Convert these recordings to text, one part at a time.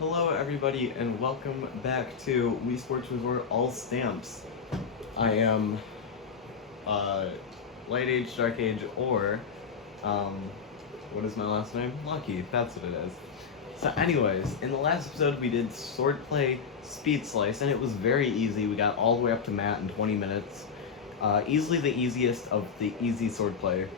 Hello everybody and welcome back to Wii Sports Resort All Stamps. I am Light Age, Dark Age, or um, what is my last name? Lucky, that's what it is. So anyways, in the last episode we did Swordplay Speed Slice and it was very easy. We got all the way up to Matt in 20 minutes. Easily the easiest of the easy Swordplay.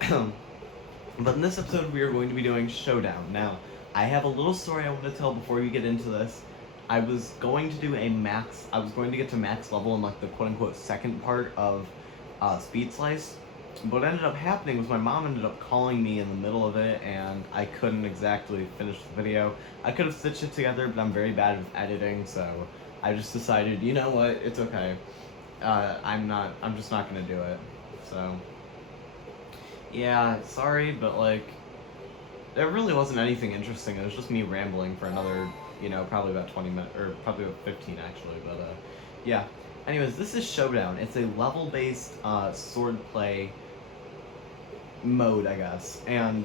But in this episode we are going to be doing Showdown. Now, I have a little story I want to tell before we get into this. I was going to get to max level in like the quote-unquote second part of Speed Slice. What ended up happening was my mom ended up calling me in the middle of it and I couldn't exactly finish the video. I could have stitched it together, but I'm very bad with editing, so I just decided, you know what, it's okay. I'm just not gonna do it. So, yeah, sorry, but like, there really wasn't anything interesting. It was just me rambling for another, probably about 20 minutes, or probably about 15 actually, but yeah. Anyways, this is Showdown. It's a level-based swordplay mode, I guess, and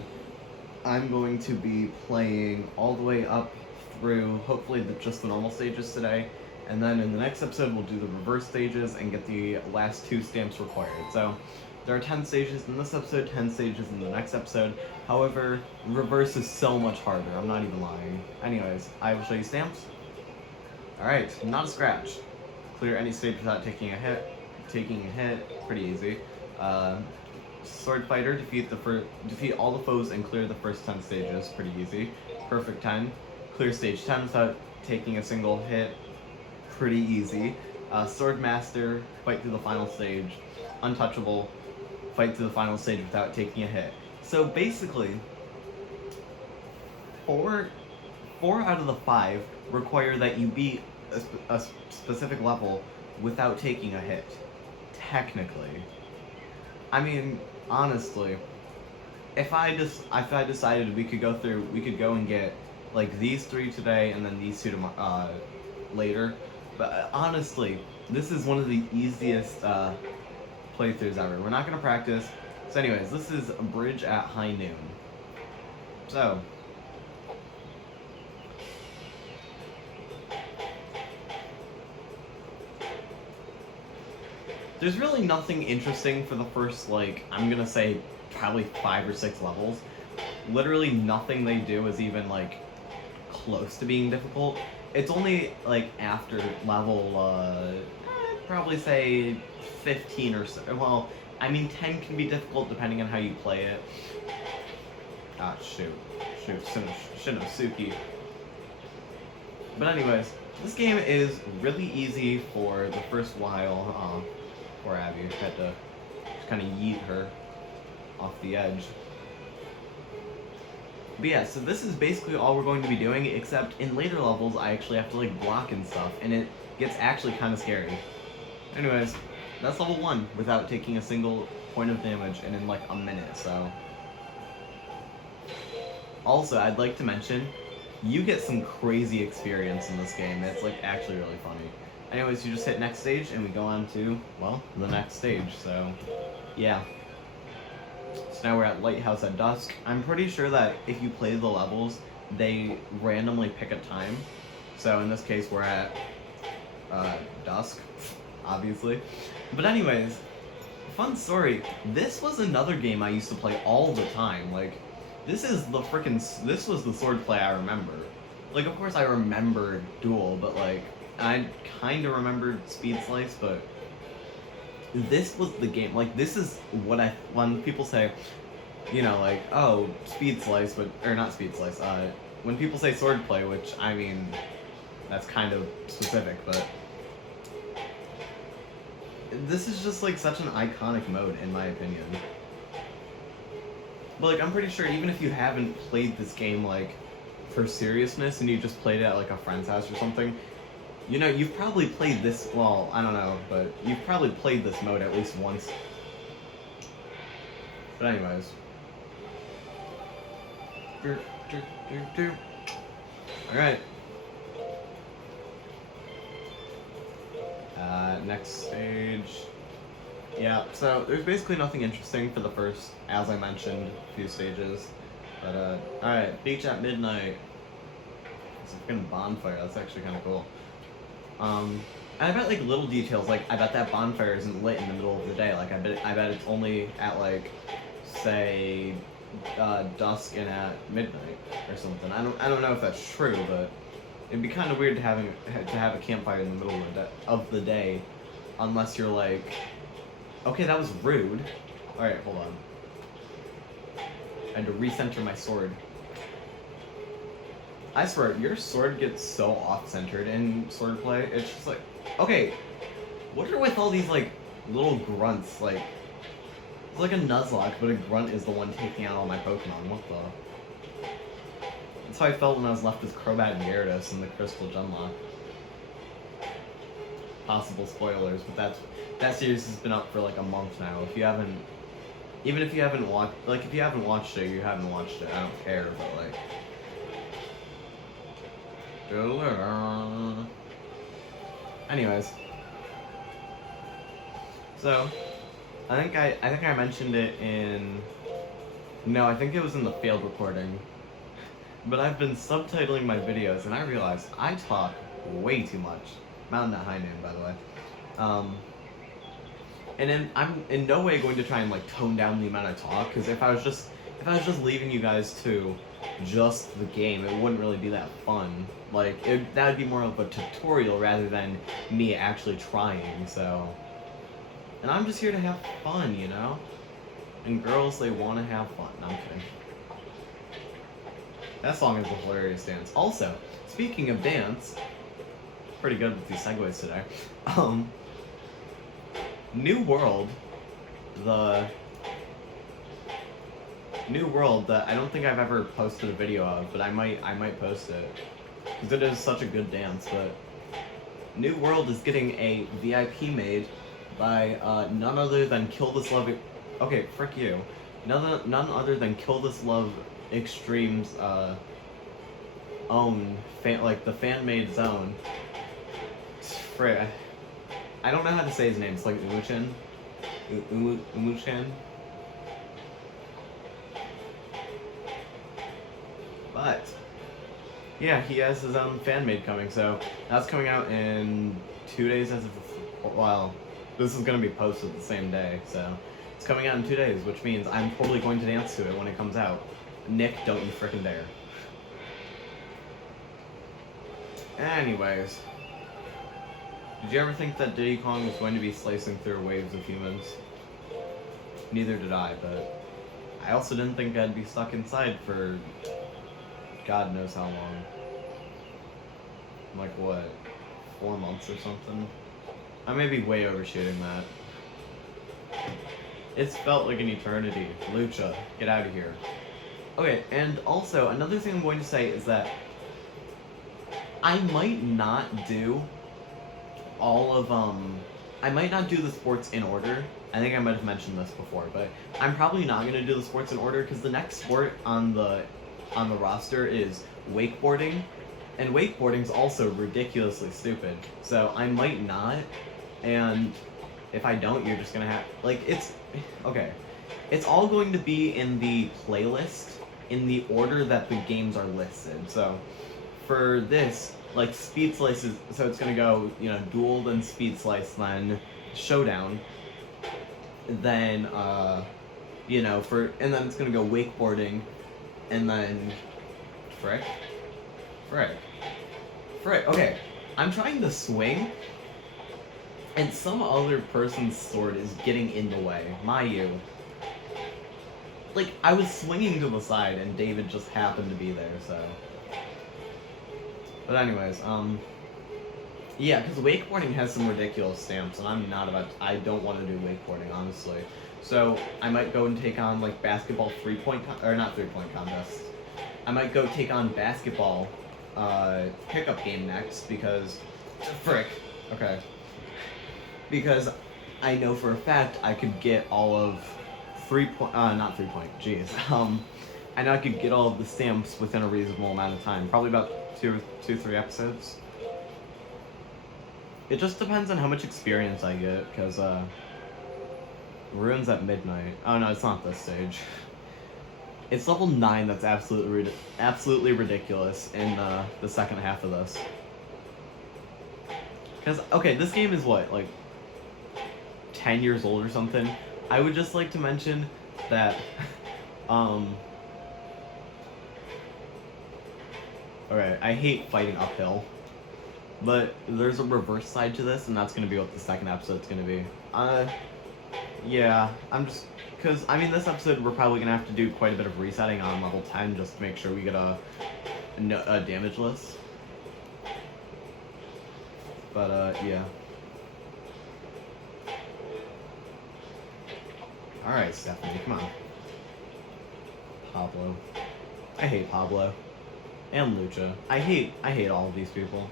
I'm going to be playing all the way up through, hopefully, just the normal stages today, and then in the next episode we'll do the reverse stages and get the last 2 stamps required. So, there are 10 stages in this episode, 10 stages in the next episode. However, reverse is so much harder, I'm not even lying. Anyways, I will show you stamps. Alright, not a scratch. Clear any stage without taking a hit. Pretty easy. Sword Fighter, defeat all the foes and clear the first 10 stages, pretty easy. Perfect 10. Clear stage 10 without taking a single hit, pretty easy. Sword Master, fight through the final stage. Untouchable, fight through the final stage without taking a hit. So basically, four out of the 5 require that you beat a specific level without taking a hit. Technically. I mean, honestly, if I decided we could go and get like these 3 today and then these 2 later. But honestly, this is one of the easiest playthroughs ever. We're not gonna practice. So anyways, this is a bridge at high noon. So there's really nothing interesting for the first, like, I'm gonna say probably 5 or 6 levels. Literally nothing they do is even like close to being difficult. It's only like after level probably say 15 or so. Well, I mean 10 can be difficult depending on how you play it. Ah, shoot, Shinosuke. But anyways, this game is really easy for the first while. Poor Abby had to just kind of yeet her off the edge. But yeah, so this is basically all we're going to be doing, except in later levels I actually have to like block and stuff, and it gets actually kind of scary. Anyways, that's level 1 without taking a single point of damage and in like a minute, so. Also, I'd like to mention, you get some crazy experience in this game. It's like actually really funny. Anyways, you just hit next stage and we go on to, well, the next stage, so yeah. So now we're at Lighthouse at Dusk. I'm pretty sure that if you play the levels, they randomly pick a time. So in this case, we're at dusk, obviously. But anyways, fun story. This was another game I used to play all the time. Like, this was the swordplay I remember. Like, of course I remember Duel, but like, I kind of remembered Speed Slice, but this was the game. Like, this is what when people say, like, oh, Speed Slice, but, or not Speed Slice, when people say Swordplay, which, I mean, that's kind of specific, but this is just, like, such an iconic mode, in my opinion. But, like, I'm pretty sure even if you haven't played this game, like, for seriousness, and you just played it at, like, a friend's house or something, you've probably played this, well, I don't know, but you've probably played this mode at least once. But anyways. Alright. Next stage. Yeah, so there's basically nothing interesting for the first, as I mentioned, few stages. But, alright, beach at midnight. It's a freaking bonfire. That's actually kind of cool. And I bet like little details, like I bet that bonfire isn't lit in the middle of the day. Like I bet it's only at like, say, dusk and at midnight or something. I don't know if that's true, but it'd be kind of weird to have a campfire in the middle of the day, unless you're like, okay, that was rude. All right, hold on. I had to recenter my sword. I swear, your sword gets so off-centered in Swordplay. It's just like, okay, what are with all these like little grunts? Like, it's like a Nuzlocke, but a grunt is the one taking out all my Pokemon. What the? That's how I felt when I was left with Crobat and Gyarados in the Crystal Genlock. Possible spoilers, but that series has been up for like a month now. If you haven't, even if you haven't watched, like if you haven't watched it, you haven't watched it. I don't care, but like. Anyways, so I think I mentioned it in. No, I think it was in the failed recording. But I've been subtitling my videos, and I realized I talk way too much. Mountain at high noon, by the way. And then I'm in no way going to try and like tone down the amount I talk, because if I was just leaving you guys to just the game, it wouldn't really be that fun. Like that would be more of a tutorial rather than me actually trying. So, and I'm just here to have fun, you know. And girls, they want to have fun. No, I'm kidding. That song is a hilarious dance. Also, speaking of dance, pretty good with these segues today. New World, the New World that I don't think I've ever posted a video of, but I might post it because it is such a good dance. But New World is getting a VIP made by none other than Kill This Love. Okay, frick you. None other than Kill This Love Extreme's own the fan made zone. Frick. I don't know how to say his name. It's like Umuchan. Umuchan. But yeah, he has his own fan made coming, so that's coming out in 2 days well, this is gonna be posted the same day, so it's coming out in 2 days, which means I'm totally going to dance to it when it comes out. Nick, don't you frickin' dare. Anyways, did you ever think that Diddy Kong was going to be slicing through waves of humans? Neither did I, but I also didn't think I'd be stuck inside for God knows how long. Like what, 4 months or something? I may be way overshooting that. It's felt like an eternity. Lucha, get out of here. Okay, and also, another thing I'm going to say is that I might not do all of, I might not do the sports in order. I think I might have mentioned this before, but I'm probably not going to do the sports in order because the next sport on the roster is wakeboarding, and wakeboarding's also ridiculously stupid. So I might not, and if I don't, you're just gonna have it's okay. It's all going to be in the playlist in the order that the games are listed. So for this, like Speed Slice is, so it's gonna go, you know, Duel, then Speed Slice, then Showdown, then you know, and then it's gonna go wakeboarding, and then frick. Okay, I'm trying to swing, and some other person's sword is getting in the way. You. Like, I was swinging to the side, and David just happened to be there, so. But anyways, yeah, because wakeboarding has some ridiculous stamps, and I don't want to do wakeboarding, honestly. So, I might go and take on, like, basketball not three-point contests. I might go take on basketball, pickup game next, because, frick, okay. Because I know for a fact I could get all of not 3-point, jeez. I know I could get all of the stamps within a reasonable amount of time, probably about 3 episodes. It just depends on how much experience I get, because, Rune's at midnight. Oh no, it's not this stage. It's level 9 that's absolutely ridiculous in the second half of this. Because, okay, this game is what, like, 10 years old or something? I would just like to mention that, alright, I hate fighting uphill. But there's a reverse side to this, and that's going to be what the second episode's going to be. Yeah, I'm just... Because, I mean, this episode we're probably going to have to do quite a bit of resetting on level 10 just to make sure we get a damage list. But, yeah. Alright, Stephanie, come on. Pablo. I hate Pablo. And Lucha. I hate all of these people.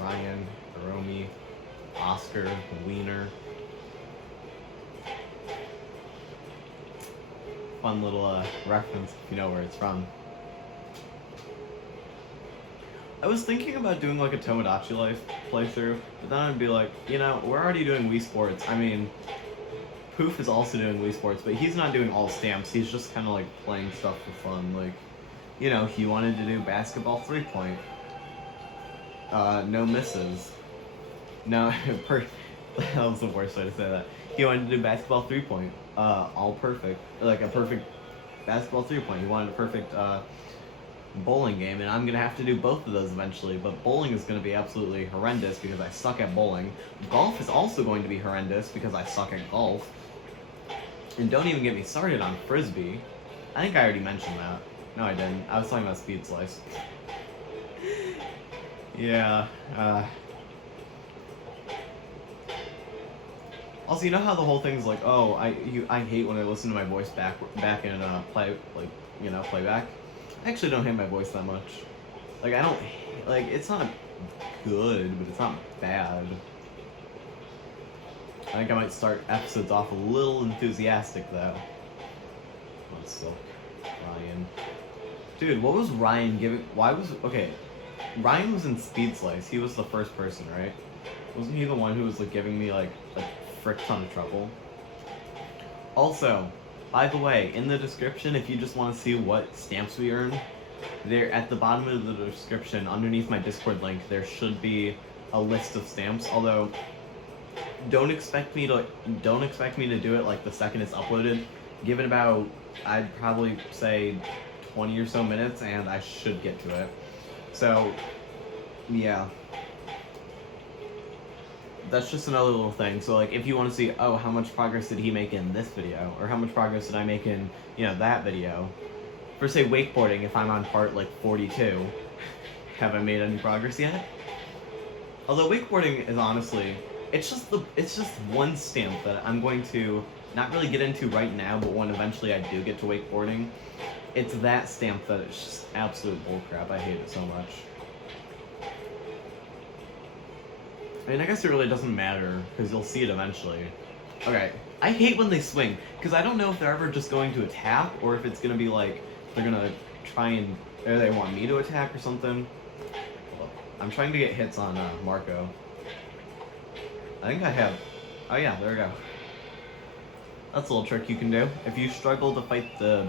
Ryan, Hiromi, Oscar, Wiener. Fun little reference if you know where it's from. I was thinking about doing like a Tomodachi Life playthrough, but then I'd be like, you know, we're already doing Wii Sports. I mean, Poof is also doing Wii Sports, but he's not doing all stamps. He's just kind of like playing stuff for fun. Like, you know, he wanted to do basketball 3-point. No misses. No, that was the worst way to say that. He wanted to do basketball 3-point. All perfect. Like a perfect basketball 3-point. He wanted a perfect, bowling game, and I'm gonna have to do both of those eventually, but bowling is gonna be absolutely horrendous because I suck at bowling. Golf is also going to be horrendous because I suck at golf. And don't even get me started on Frisbee. I think I already mentioned that. No, I didn't. I was talking about Speed Slice. Yeah, Also, you know how the whole thing's like, oh, I hate when I listen to my voice back in playback. I actually don't hate my voice that much. Like, I don't... Like, it's not good, but it's not bad. I think I might start episodes off a little enthusiastic, though. Let's Silk. Ryan. Dude, what was Ryan giving... Why was... Okay. Ryan was in Speed Slice. He was the first person, right? Wasn't he the one who was, like, giving me, like a frick ton of trouble? Also... By the way, in the description, if you just want to see what stamps we earn, there at the bottom of the description, underneath my Discord link, there should be a list of stamps. Although, don't expect me to do it like the second it's uploaded. Give it about, I'd probably say 20 or so minutes, and I should get to it. So, yeah. That's just another little thing. So, like, if you want to see, oh, how much progress did he make in this video? Or how much progress did I make in, you know, that video? For, say, wakeboarding, if I'm on part, like, 42, have I made any progress yet? Although wakeboarding is honestly, it's just one stamp that I'm going to not really get into right now, but when eventually I do get to wakeboarding, it's that stamp that it's just absolute bullcrap. I hate it so much. I mean, I guess it really doesn't matter, because you'll see it eventually. Okay, I hate when they swing, because I don't know if they're ever just going to attack, or if it's going to be like, they're going to try and, or they want me to attack or something. I'm trying to get hits on Marco. I think I have. Oh yeah, there we go. That's a little trick you can do. If you struggle to fight the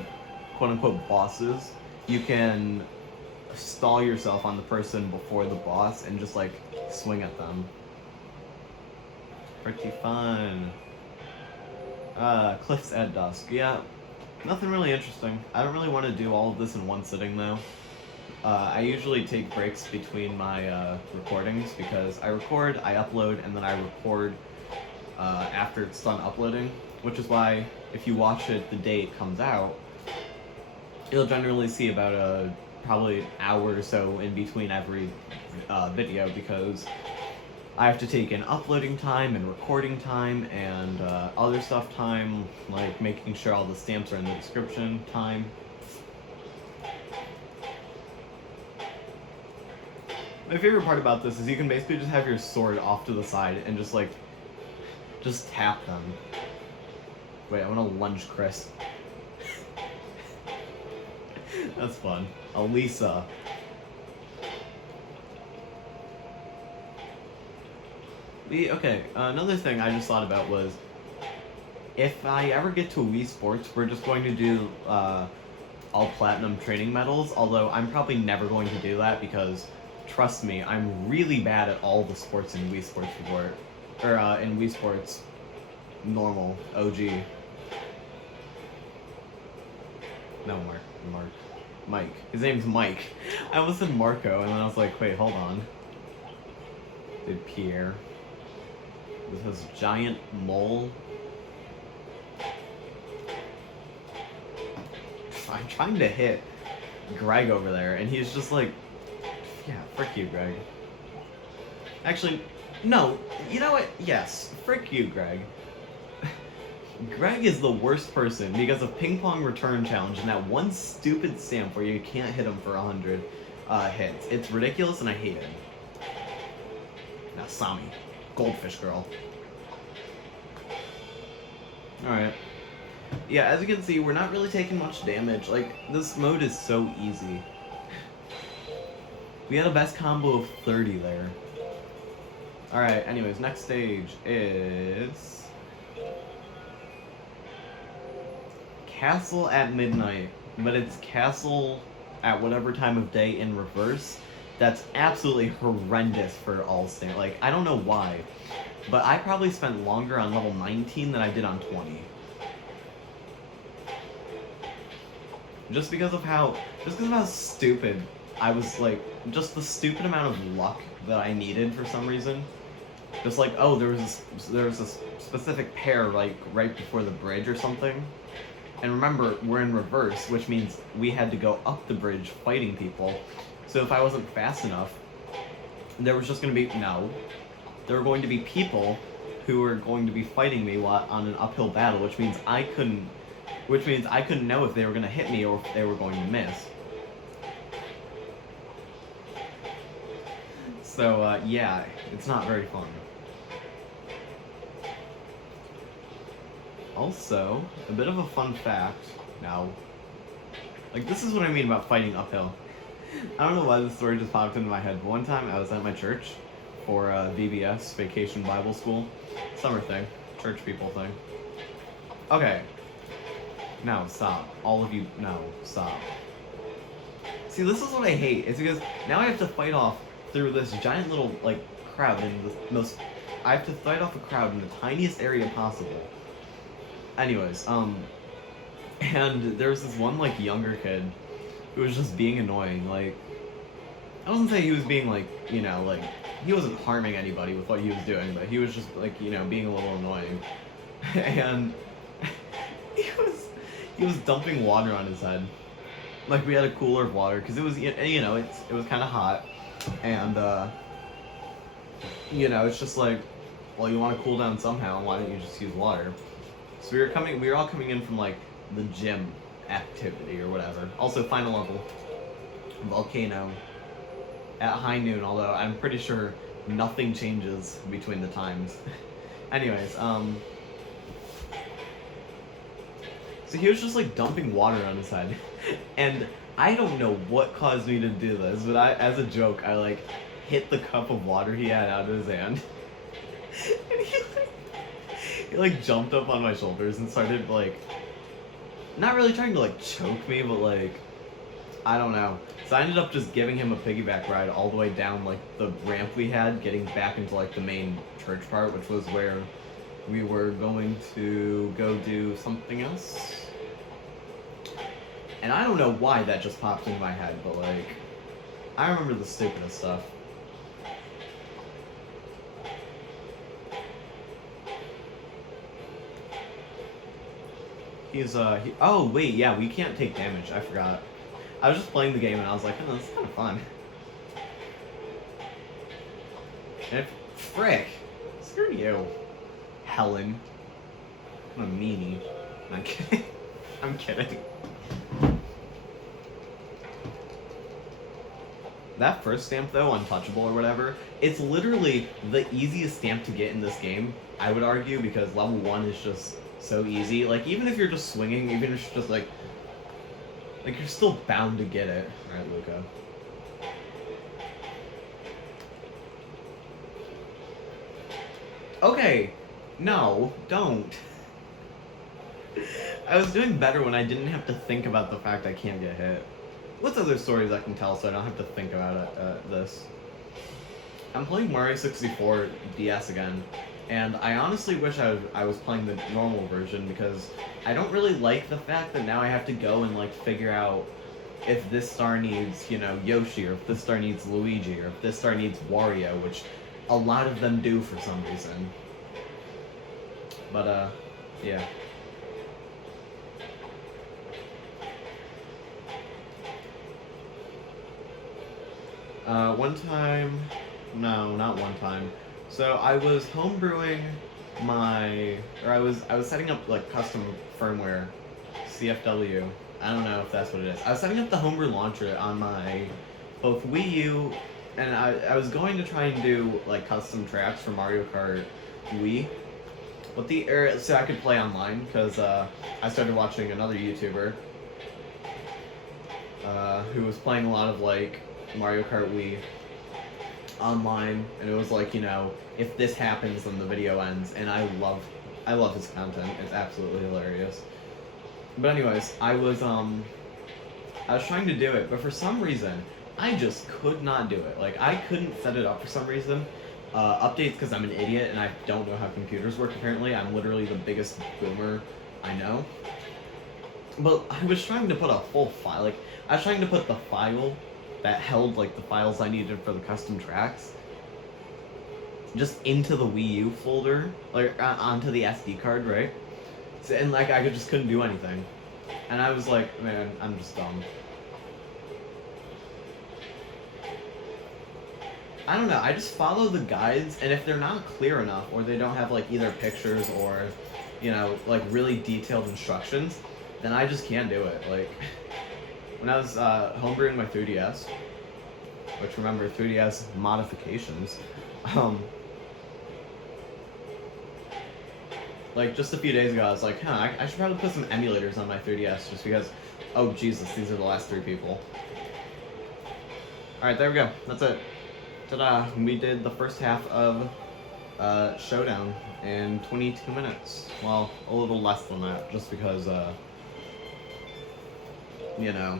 quote-unquote bosses, you can stall yourself on the person before the boss and just like swing at them. Pretty fun. Cliffs at dusk. Yeah, nothing really interesting. I don't really want to do all of this in one sitting though. I usually take breaks between my recordings because I record, I upload, and then I record after it's done uploading, which is why if you watch it the day it comes out, you'll generally see about probably an hour or so in between every video, because I have to take in uploading time and recording time and other stuff time, like making sure all the stamps are in the description time. My favorite part about this is you can basically just have your sword off to the side and just tap them. Wait, I want to lunge Chris. That's fun. Elisa. Okay, another thing I just thought about was, if I ever get to Wii Sports, we're just going to do all platinum training medals, although I'm probably never going to do that because, trust me, I'm really bad at all the sports in Wii Sports Resort. Or, in Wii Sports normal, OG. No, Mike. His name's Mike. I almost said Marco, and then I was like, wait, hold on. Dude, Pierre. With his giant mole. I'm trying to hit Greg over there, and he's just like, yeah, frick you, Greg. Actually, no, you know what? Yes, frick you, Greg. Greg is the worst person because of ping pong return challenge and that one stupid stamp where you can't hit him for 100 hits. It's ridiculous and I hate it. Now, Sami, goldfish girl. Alright. Yeah, as you can see, we're not really taking much damage. Like, this mode is so easy. We had a best combo of 30 there. Alright, anyways, next stage is... Castle at midnight, but it's castle at whatever time of day in reverse. That's absolutely horrendous for all stamp. Like, I don't know why, but I probably spent longer on level 19 than I did on 20. Just because of how stupid I was, like, just the stupid amount of luck that I needed for some reason. Just like, oh, there was a specific pair, like, right before the bridge or something. And remember, we're in reverse, which means we had to go up the bridge fighting people. So if I wasn't fast enough, there was just going to be, there were going to be people who were going to be fighting me on an uphill battle, which means I couldn't know if they were going to hit me or if they were going to miss. So, yeah, it's not very fun. Also, a bit of a fun fact, now, like, this is what I mean about fighting uphill. I don't know why this story just popped into my head, but one time I was at my church for VBS, Vacation Bible School, summer thing, church people thing. Okay, now stop, all of you, no, stop. See, this is what I hate, it's because now I have to fight off through this giant little, like, crowd in I have to fight off a crowd in the tiniest area possible. Anyways, and there was this one, like, younger kid who was just being annoying, like, I wasn't saying he was being, like, you know, like, he wasn't harming anybody with what he was doing, but he was just, like, you know, being a little annoying, and he was dumping water on his head, like, we had a cooler of water, because it was, you know, it was kind of hot, and, you know, it's just like, well, you want to cool down somehow, why don't you just use water? So we were all coming in from, like, the gym activity or whatever. Also, final level, Volcano, at high noon, although I'm pretty sure nothing changes between the times. Anyways, so he was just, like, dumping water on his head, and I don't know what caused me to do this, but as a joke, I, like, hit the cup of water he had out of his hand, and he like jumped up on my shoulders and started, like, not really trying to, like, choke me, but, like, I don't know. So I ended up just giving him a piggyback ride all the way down, like, the ramp we had, getting back into, like, the main church part, which was where we were going to go do something else. And I don't know why that just popped into my head, but, like, I remember the stupidest stuff. Oh, wait, yeah, we can't take damage. I forgot. I was just playing the game and I was like, oh, this is kind of fun. And frick! Screw you, Helen. I'm a meanie. I'm kidding. I'm kidding. That first stamp, though, Untouchable or whatever, it's literally the easiest stamp to get in this game, I would argue, because level 1 is just so easy. Like, even if you're just swinging, even if it's just like, Like, you're still bound to get it. Alright, Luca. Okay. No, don't. I was doing better when I didn't have to think about the fact I can't get hit. What's other stories I can tell so I don't have to think about this? I'm playing Mario 64 DS again, and I honestly wish I was playing the normal version because I don't really like the fact that now I have to go and like figure out if this star needs, you know, Yoshi, or if this star needs Luigi, or if this star needs Wario, which a lot of them do for some reason. But, yeah. One time... No, not one time. So I was homebrewing my... Or I was setting up, like, custom firmware. CFW. I don't know if that's what it is. I was setting up the homebrew launcher on my both Wii U, and I was going to try and do like custom tracks for Mario Kart Wii, but so I could play online because I started watching another YouTuber who was playing a lot of like Mario Kart Wii online, and it was like, you know, if this happens then the video ends, and I love his content. It's absolutely hilarious. But anyways, I was trying to do it, but for some reason, I just could not do it. Like, I couldn't set it up for some reason. Updates because I'm an idiot and I don't know how computers work, apparently. I'm literally the biggest boomer I know. But I was trying to put a full file, like, I was trying to put the file that held, like, the files I needed for the custom tracks just into the Wii U folder, like, onto the SD card, right? And like I just couldn't do anything, and I was like, man, I'm just dumb. I don't know. I just follow the guides, and if they're not clear enough, or they don't have like either pictures or, you know, like really detailed instructions, then I just can't do it. Like when I was homebrewing my 3DS, which remember 3DS modifications, like, just a few days ago, I was like, I should probably put some emulators on my 3DS, just because, oh, Jesus, these are the last 3 people. Alright, there we go. That's it. Ta-da! We did the first half of Showdown in 22 minutes. Well, a little less than that, just because, you know,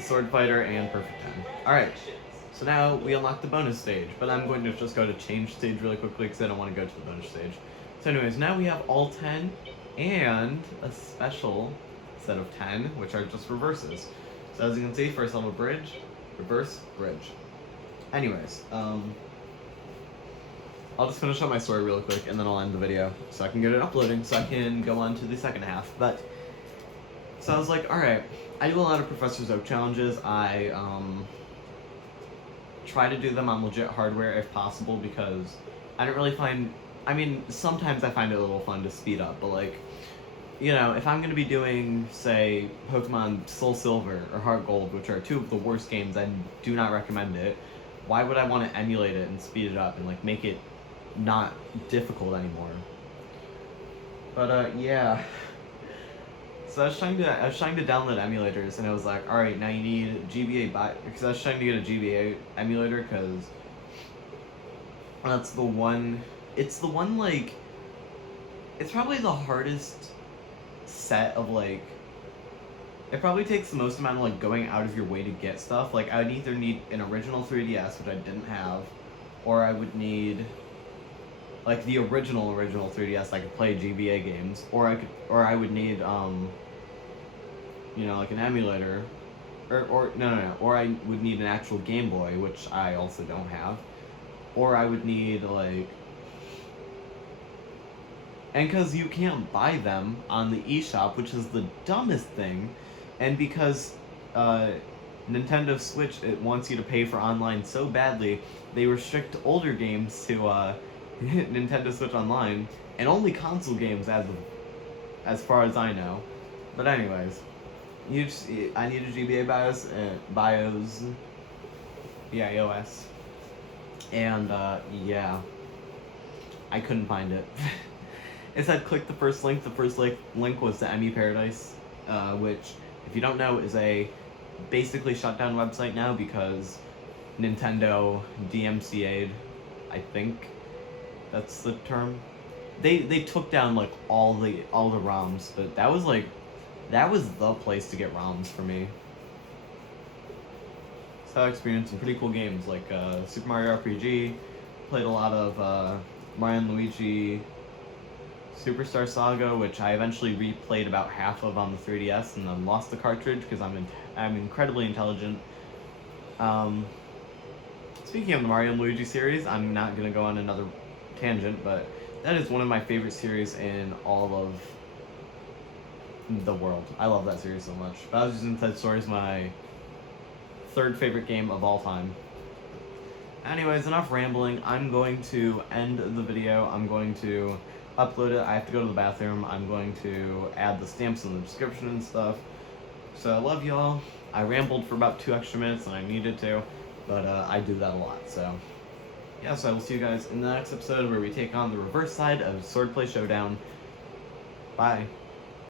Sword Fighter and Perfect 10. Alright, so now we unlock the bonus stage, but I'm going to just go to change stage really quickly, because I don't want to go to the bonus stage. So anyways, now we have all 10 and a special set of 10, which are just reverses. So as you can see, first level bridge, reverse, bridge. Anyways, I'll just finish up my story real quick and then I'll end the video so I can get it uploading so I can go on to the second half. But, so I was like, alright, I do a lot of Professor Oak challenges. I try to do them on legit hardware if possible because I don't really find... I mean, sometimes I find it a little fun to speed up, but like, you know, if I'm going to be doing, say, Pokemon Soul Silver or Heart Gold, which are 2 of the worst games, I do not recommend it, why would I want to emulate it and speed it up and like make it not difficult anymore? But yeah. So I was trying to download emulators, and I was like, alright, now you need GBA because I was trying to get a GBA emulator because that's the one... It's the one, like, it's probably the hardest set of, like, it probably takes the most amount of, like, going out of your way to get stuff. Like, I would either need an original 3DS, which I didn't have, or I would need, like, the original 3DS I could play GBA games, or I would need, you know, like, an emulator, or I would need an actual Game Boy, which I also don't have, or I would need, like... And because you can't buy them on the eShop, which is the dumbest thing, and because Nintendo Switch, it wants you to pay for online so badly, they restrict older games to Nintendo Switch Online, and only console games as far as I know. But anyways, I need a GBA BIOS, and yeah, I couldn't find it. It said click the first link. The first link was the Emmy Paradise, which if you don't know, is a basically shut down website now because Nintendo DMCA'd, I think that's the term. They took down like all the ROMs, but that was the place to get ROMs for me. So I experienced some pretty cool games like Super Mario RPG. Played a lot of Mario and Luigi Superstar Saga, which I eventually replayed about half of on the 3DS and then lost the cartridge because I'm incredibly intelligent. Speaking of the Mario and Luigi series, I'm not gonna go on another tangent, but that is one of my favorite series in all of the world. I love that series so much. Bowser's Inside Story is my third favorite game of all time. Anyways, enough rambling. I'm going to end the video. I'm going to upload it. I have to go to the bathroom. I'm going to add the stamps in the description and stuff. So I love y'all. I rambled for about 2 extra minutes and I needed to, but I do that a lot. So yeah, so I will see you guys in the next episode where we take on the reverse side of Swordplay Showdown. Bye.